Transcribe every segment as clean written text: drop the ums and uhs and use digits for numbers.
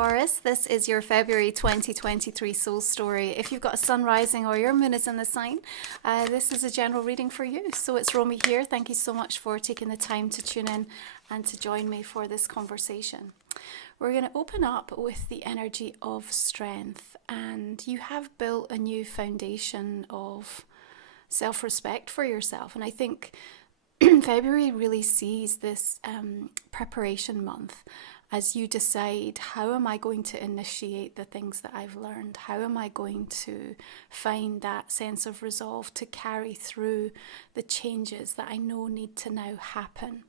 Taurus. This is your February 2023 soul story. If you've got a sun rising or your moon is in the sign, this is a general reading for you. So it's Romy here. Thank you so much for taking the time to tune in and to join me for this conversation. We're going to open up with the energy of strength, and you have built a new foundation of self-respect for yourself. And I think February really sees this preparation month as you decide, how am I going to initiate the things that I've learned? How am I going to find that sense of resolve to carry through the changes that I know need to now happen?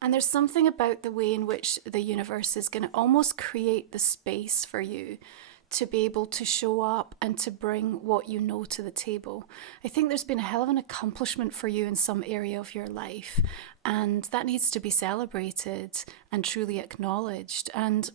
And there's something about the way in which the universe is going to almost create the space for you to be able to show up and to bring what you know to the table. I think there's been a hell of an accomplishment for you in some area of your life, and that needs to be celebrated and truly acknowledged. And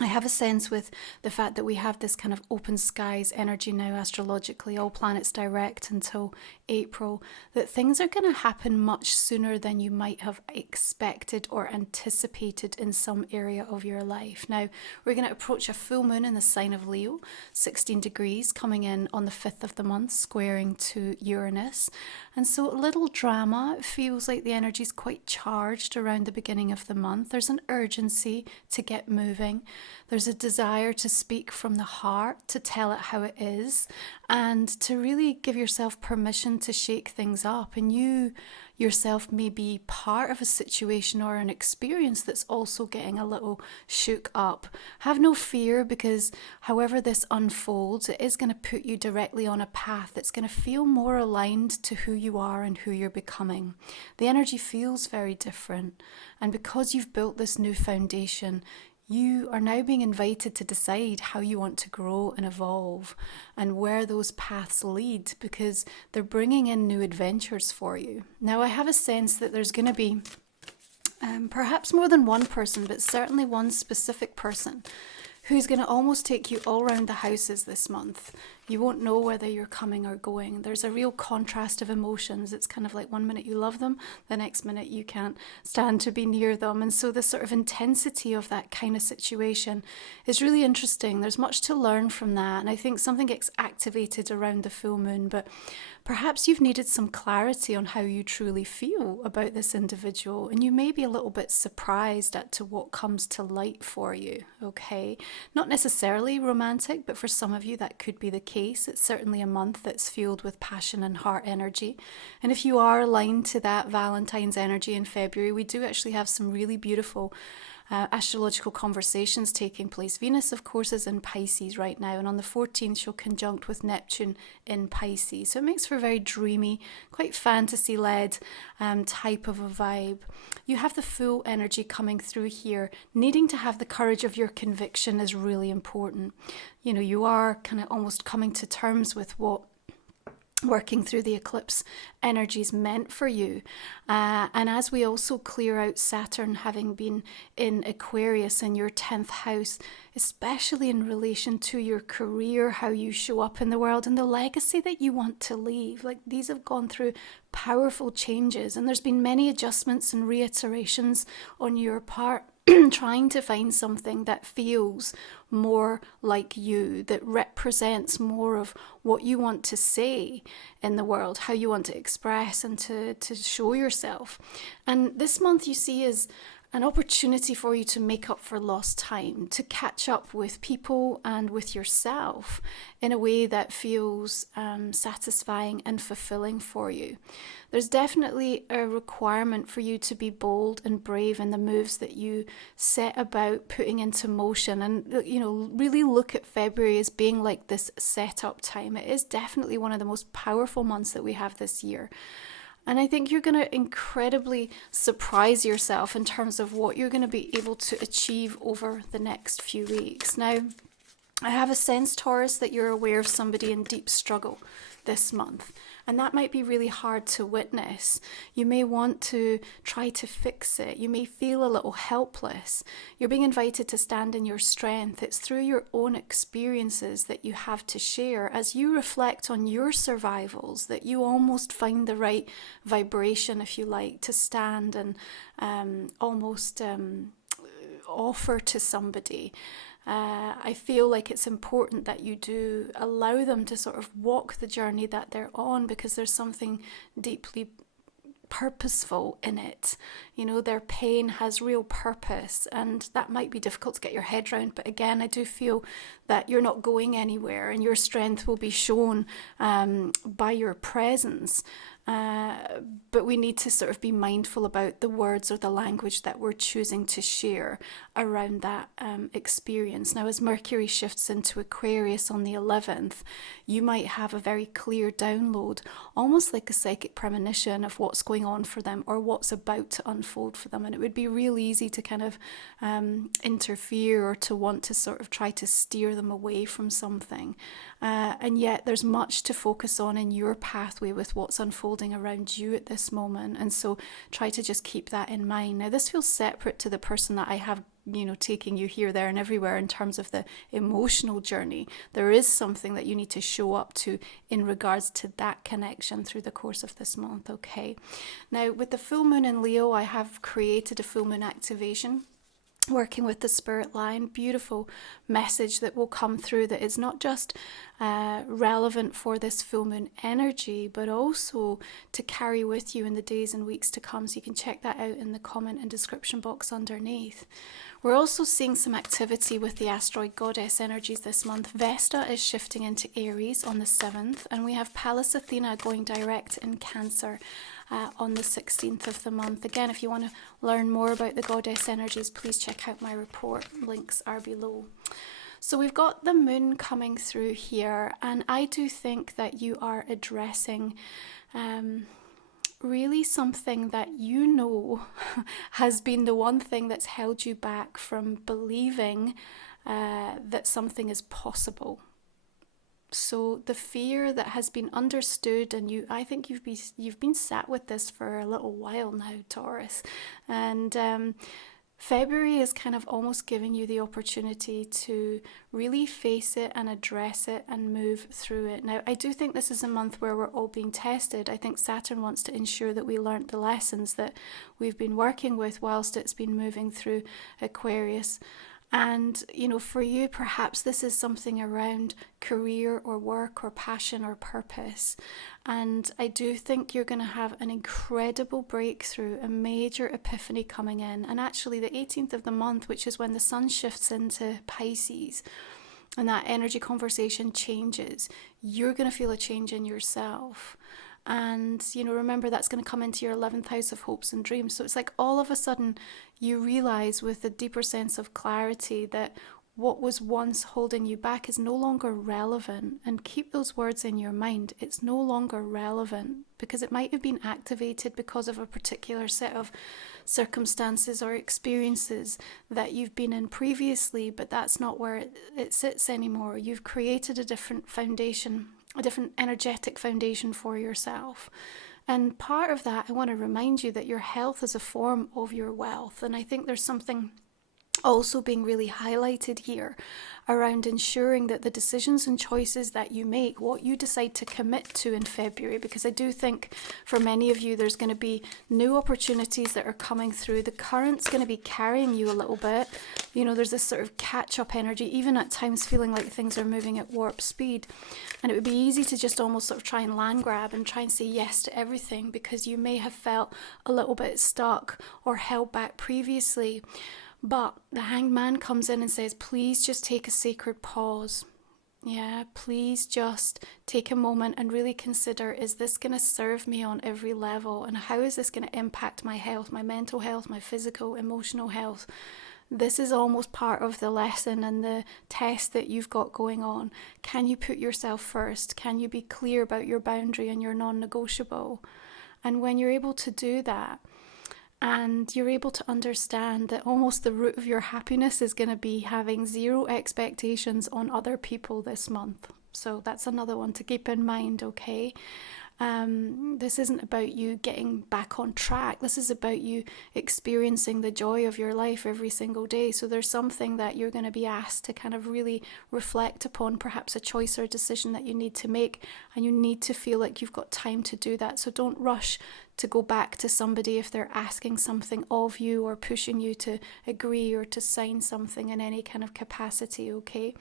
I have a sense with the fact that we have this kind of open skies energy now astrologically, all planets direct until April, that things are going to happen much sooner than you might have expected or anticipated in some area of your life. Now, we're going to approach a full moon in the sign of Leo, 16 degrees, coming in on the 5th of the month, squaring to Uranus. And so a little drama. It feels like the energy is quite charged around the beginning of the month. There's an urgency to get moving. There's a desire to speak from the heart, to tell it how it is, and to really give yourself permission to shake things up. And you yourself may be part of a situation or an experience that's also getting a little shook up. Have no fear, because however this unfolds, it is going to put you directly on a path that's going to feel more aligned to who you are and who you're becoming. The energy feels very different. And because you've built this new foundation, you are now being invited to decide how you want to grow and evolve and where those paths lead, because they're bringing in new adventures for you. Now, I have a sense that there's going to be perhaps more than one person, but certainly one specific person who's going to almost take you all around the houses this month. You won't know whether you're coming or going. There's a real contrast of emotions. It's kind of like one minute you love them, the next minute you can't stand to be near them. And so the sort of intensity of that kind of situation is really interesting. There's much to learn from that. And I think something gets activated around the full moon, but perhaps you've needed some clarity on how you truly feel about this individual. And you may be a little bit surprised as to what comes to light for you, okay? Not necessarily romantic, but for some of you that could be the case. It's certainly a month that's fueled with passion and heart energy. And if you are aligned to that Valentine's energy in February, we do actually have some really beautiful astrological conversations taking place. Venus, of course, is in Pisces right now, and on the 14th she'll conjunct with Neptune in Pisces. So it makes for a very dreamy, quite fantasy-led type of a vibe. You have the full energy coming through here. Needing to have the courage of your conviction is really important. You know, you are kind of almost coming to terms with what working through the eclipse energies meant for you. And as we also clear out Saturn having been in Aquarius in your 10th house, especially in relation to your career, how you show up in the world and the legacy that you want to leave. Like, these have gone through powerful changes, and there's been many adjustments and reiterations on your part, trying to find something that feels more like you, that represents more of what you want to say in the world, how you want to express and to show yourself. And this month you see is an opportunity for you to make up for lost time, to catch up with people and with yourself in a way that feels satisfying and fulfilling for you. There's definitely a requirement for you to be bold and brave in the moves that you set about putting into motion, and, you know, really look at February as being like this setup time. It is definitely one of the most powerful months that we have this year. And I think you're going to incredibly surprise yourself in terms of what you're going to be able to achieve over the next few weeks. Now, I have a sense, Taurus, that you're aware of somebody in deep struggle this month. And that might be really hard to witness. You may want to try to fix it. You may feel a little helpless. You're being invited to stand in your strength. It's through your own experiences that you have to share. As you reflect on your survivals, that you almost find the right vibration, if you like, to stand and almost offer to somebody. I feel like it's important that you do allow them to sort of walk the journey that they're on, because there's something deeply purposeful in it. You know, their pain has real purpose, and that might be difficult to get your head around, but again, I do feel that you're not going anywhere, and your strength will be shown by your presence. But we need to sort of be mindful about the words or the language that we're choosing to share around that experience. Now, as Mercury shifts into Aquarius on the 11th, you might have a very clear download, almost like a psychic premonition of what's going on for them or what's about to unfold for them. And it would be real easy to kind of interfere or to want to sort of try to steer them away from something. And yet there's much to focus on in your pathway with what's unfolding around you at this moment. And so try to just keep that in mind. Now, this feels separate to the person that I have, you know, taking you here, there and everywhere in terms of the emotional journey. There is something that you need to show up to in regards to that connection through the course of this month, okay? Now, with the full moon in Leo, I have created a full moon activation, working with the spirit line. Beautiful message that will come through that is not just relevant for this full moon energy, but also to carry with you in the days and weeks to come. So you can check that out in the comment and description box underneath. We're also seeing some activity with the asteroid goddess energies this month. Vesta is shifting into Aries on the 7th, and we have Pallas Athena going direct in Cancer on the 16th of the month. Again, if you want to learn more about the goddess energies, please check out my report. Links are below. So we've got the moon coming through here, and I do think that you are addressing really something that you know has been the one thing that's held you back from believing that something is possible. So the fear that has been understood, and I think you've been sat with this for a little while now, Taurus, and February is kind of almost giving you the opportunity to really face it and address it and move through it. Now, I do think this is a month where we're all being tested. I think Saturn wants to ensure that we learnt the lessons that we've been working with whilst it's been moving through Aquarius. And, you know, for you, perhaps this is something around career or work or passion or purpose. And I do think you're going to have an incredible breakthrough, a major epiphany coming in. And actually the 18th of the month, which is when the sun shifts into Pisces and that energy conversation changes, you're going to feel a change in yourself. And, you know, remember that's going to come into your 11th house of hopes and dreams. So it's like all of a sudden you realize with a deeper sense of clarity that what was once holding you back is no longer relevant. And keep those words in your mind. It's no longer relevant because it might have been activated because of a particular set of circumstances or experiences that you've been in previously, but that's not where it sits anymore. You've created a different foundation, a different energetic foundation for yourself. And part of that, I want to remind you that your health is a form of your wealth. And I think there's something also being really highlighted here around ensuring that the decisions and choices that you make, what you decide to commit to in February, because I do think for many of you there's going to be new opportunities that are coming through. The current's going to be carrying you a little bit. You know, there's this sort of catch-up energy, even at times feeling like things are moving at warp speed. And it would be easy to just almost sort of try and land grab and try and say yes to everything because you may have felt a little bit stuck or held back previously. But the Hanged Man comes in and says, please just take a sacred pause. Yeah, please just take a moment and really consider, is this going to serve me on every level? And how is this going to impact my health, my mental health, my physical, emotional health? This is almost part of the lesson and the test that you've got going on. Can you put yourself first? Can you be clear about your boundary and your non-negotiable? And when you're able to do that, and you're able to understand that almost the root of your happiness is going to be having zero expectations on other people this month. So that's another one to keep in mind, okay? This isn't about you getting back on track. This is about you experiencing the joy of your life every single day. So there's something that you're going to be asked to kind of really reflect upon, perhaps a choice or a decision that you need to make, and you need to feel like you've got time to do that. So don't rush to go back to somebody if they're asking something of you or pushing you to agree or to sign something in any kind of capacity, okay?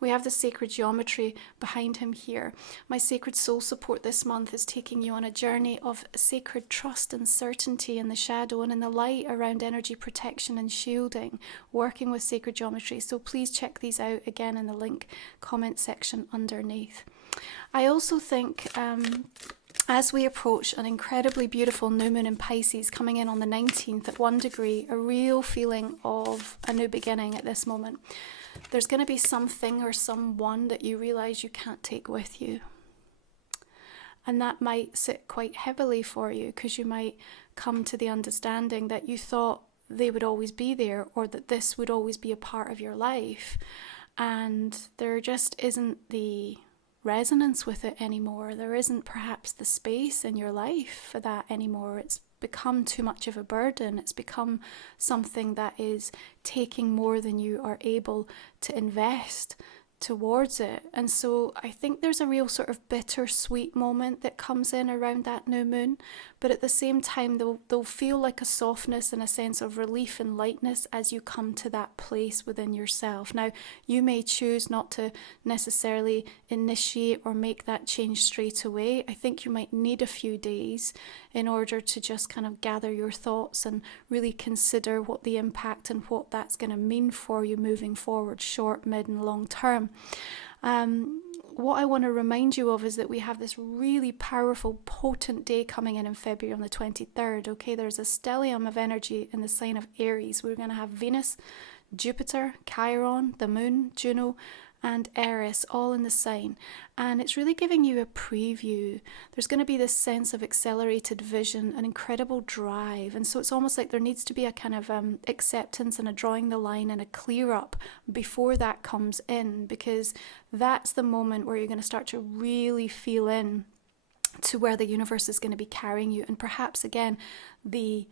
We have the sacred geometry behind him here. My sacred soul support this month is taking you on a journey of sacred trust and certainty in the shadow and in the light around energy protection and shielding, working with sacred geometry. So please check these out again in the link comment section underneath. I also think as we approach an incredibly beautiful new moon in Pisces coming in on the 19th at 1 degree, a real feeling of a new beginning at this moment. There's going to be something or someone that you realize you can't take with you. And that might sit quite heavily for you, because you might come to the understanding that you thought they would always be there, or that this would always be a part of your life. And there just isn't the resonance with it anymore. There isn't perhaps the space in your life for that anymore. It's become too much of a burden. It's become something that is taking more than you are able to invest towards it. And so I think there's a real sort of bittersweet moment that comes in around that new moon, but at the same time they'll feel like a softness and a sense of relief and lightness as you come to that place within yourself. Now, you may choose not to necessarily initiate or make that change straight away. I think you might need a few days in order to just kind of gather your thoughts and really consider what the impact and what that's going to mean for you moving forward, short, mid and long term. What I want to remind you of is that we have this really powerful, potent day coming in February on the 23rd. Okay, there's a stellium of energy in the sign of Aries. We're going to have Venus, Jupiter, Chiron, the moon, Juno, and Eris all in the sign. And it's really giving you a preview. There's going to be this sense of accelerated vision, an incredible drive. And so it's almost like there needs to be a kind of acceptance and a drawing the line and a clear up before that comes in, because that's the moment where you're going to start to really feel in to where the universe is going to be carrying you. And perhaps again, the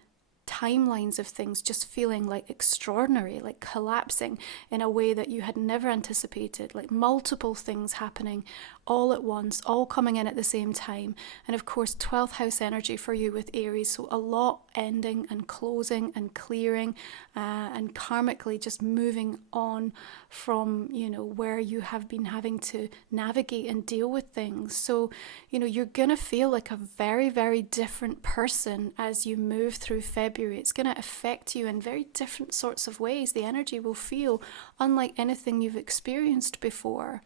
timelines of things just feeling like extraordinary, like collapsing in a way that you had never anticipated, like multiple things happening all at once, all coming in at the same time. And of course, 12th house energy for you with Aries, so a lot ending and closing and clearing and karmically just moving on from, you know, where you have been having to navigate and deal with things. So, you know, you're going to feel like a very, very different person as you move through February. It's going to affect you in very different sorts of ways. The energy will feel unlike anything you've experienced before.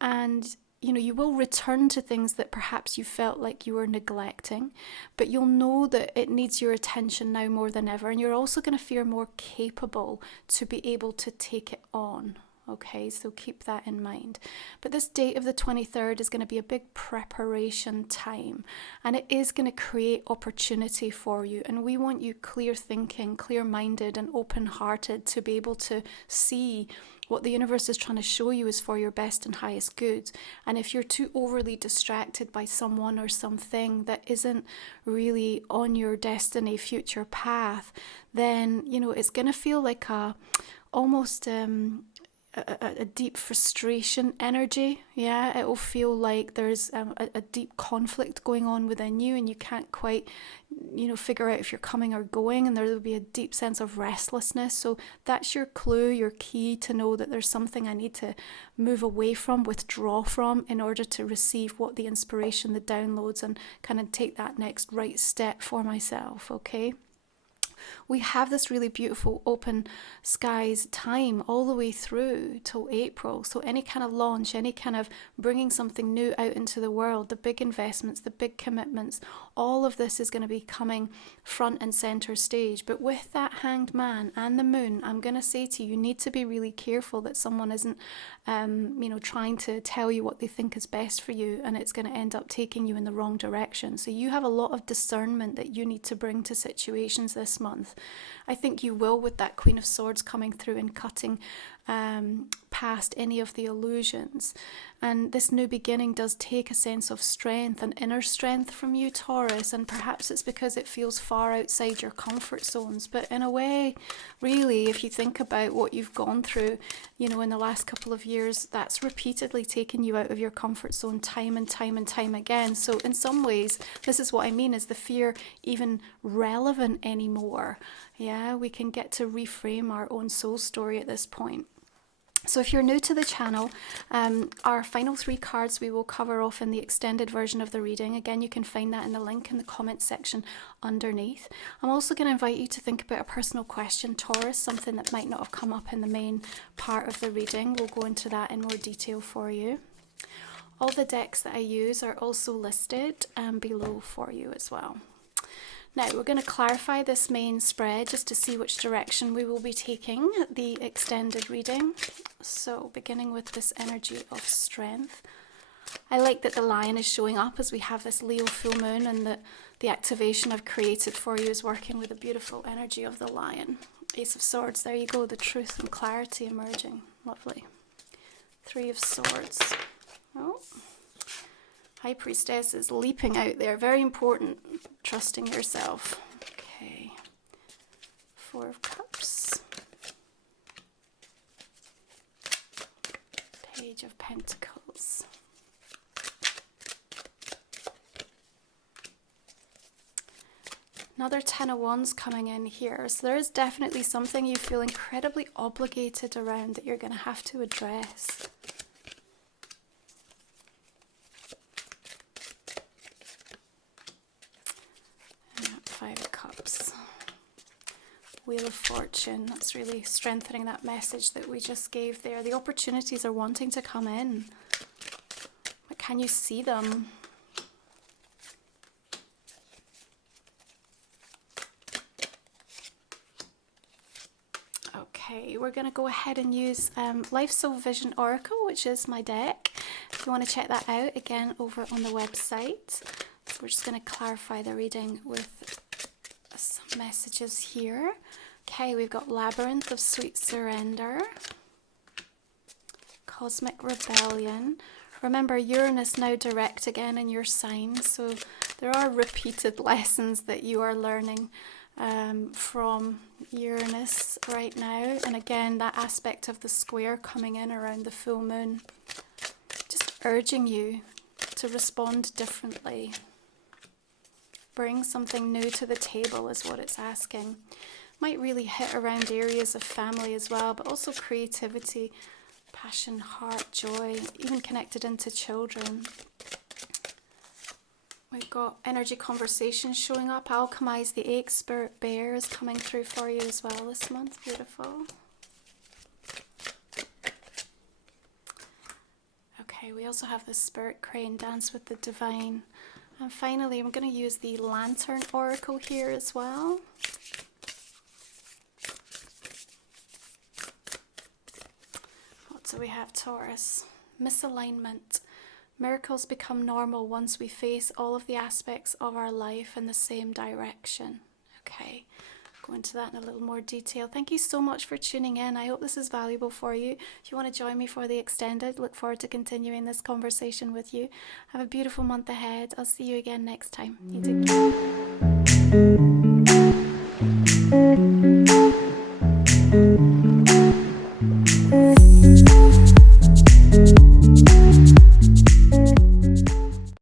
And you know, you will return to things that perhaps you felt like you were neglecting, but you'll know that it needs your attention now more than ever. And you're also going to feel more capable to be able to take it on. Okay, so keep that in mind. But this date of the 23rd is going to be a big preparation time, and it is going to create opportunity for you. And we want you clear thinking, clear-minded and open-hearted to be able to see what the universe is trying to show you is for your best and highest good. And if you're too overly distracted by someone or something that isn't really on your destiny, future path, then, you know, it's going to feel like almost a deep frustration energy. Yeah, it will feel like there's a deep conflict going on within you, and you can't quite, you know, figure out if you're coming or going, and there will be a deep sense of restlessness. So that's your clue, your key to know that there's something I need to move away from, withdraw from, in order to receive what the inspiration, the downloads, and kind of take that next right step for myself. Okay. We have this really beautiful open skies time all the way through till April. So any kind of launch, any kind of bringing something new out into the world, the big investments, the big commitments, all of this is going to be coming front and center stage. But with that Hanged Man and the moon, I'm going to say to you, you need to be really careful that someone isn't, trying to tell you what they think is best for you, and it's going to end up taking you in the wrong direction. So you have a lot of discernment that you need to bring to situations this month. I think you will, with that Queen of Swords coming through and cutting past any of the illusions. And this new beginning does take a sense of strength and inner strength from you, Taurus, and perhaps it's because it feels far outside your comfort zones. But in a way, really, if you think about what you've gone through, you know, in the last couple of years, that's repeatedly taken you out of your comfort zone time and time and time again. So in some ways, this is what I mean, is the fear even relevant anymore? Yeah, we can get to reframe our own soul story at this point. So if you're new to the channel, our final 3 cards we will cover off in the extended version of the reading. Again, you can find that in the link in the comment section underneath. I'm also going to invite you to think about a personal question, Taurus, something that might not have come up in the main part of the reading. We'll go into that in more detail for you. All the decks that I use are also listed below for you as well. Now, we're going to clarify this main spread just to see which direction we will be taking the extended reading. So, beginning with this energy of strength. I like that the lion is showing up as we have this Leo full moon, and that the activation I've created for you is working with the beautiful energy of the lion. Ace of Swords, there you go, the truth and clarity emerging. Lovely. 3 of Swords. Oh. High Priestess is leaping out there. Very important. Trusting yourself. Okay. 4 of Cups. Page of Pentacles. Another 10 of Wands coming in here. So there is definitely something you feel incredibly obligated around that you're going to have to address. 5 of Cups. Wheel of Fortune. That's really strengthening that message that we just gave there. The opportunities are wanting to come in. But can you see them? Okay, we're going to go ahead and use Life Soul Vision Oracle, which is my deck. If you want to check that out, again, over on the website. So we're just going to clarify the reading with some messages here. Okay, we've got Labyrinth of Sweet Surrender, Cosmic Rebellion. Remember, Uranus now direct again in your sign, so there are repeated lessons that you are learning from Uranus right now. And again, that aspect of the square coming in around the full moon, just urging you to respond differently. Bring something new to the table is what it's asking. Might really hit around areas of family as well, but also creativity, passion, heart, joy, even connected into children. We've got energy conversations showing up. Alchemize the Ache, Spirit Bear is coming through for you as well this month. Beautiful. Okay, we also have the Spirit Crane, Dance with the Divine. And finally, I'm going to use the Lantern Oracle here as well. What do we have, Taurus? Misalignment. Miracles become normal once we face all of the aspects of our life in the same direction. Okay, go into that in a little more detail. Thank you so much for tuning in. I hope this is valuable for you. If you want to join me for the extended, look forward to continuing this conversation with you. Have a beautiful month ahead. I'll see you again next time. You take care.